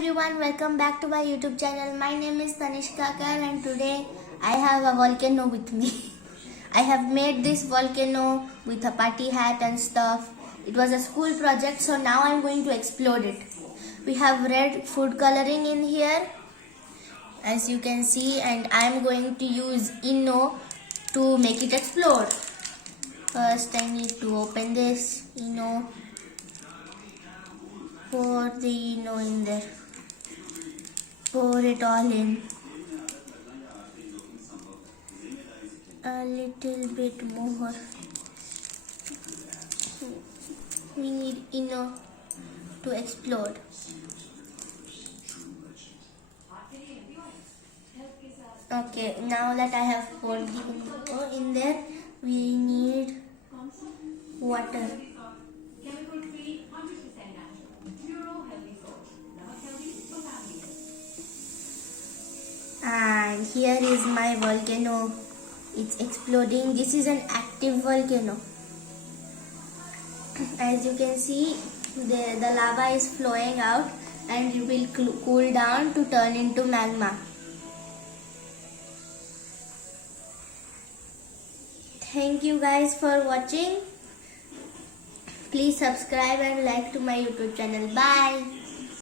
everyone, welcome back to my YouTube channel. My name is Tanishka Kar and today I have a volcano with me. I have made this volcano with a party hat and stuff. It was a school project, so now I'm going to explode it. We have red food coloring in here, as you can see, and I'm going to use Inno to make it explode. First I need to open this Inno. Pour the Inno in there. Pour it all in. A little bit more. We need Inno to explode. Okay, now that I have poured the Inno in there, we need water. And here is my volcano. It's exploding. This is an active volcano. As you can see, the lava is flowing out and it will cool down to turn into magma. Thank you guys for watching. Please subscribe and like to my YouTube channel. Bye.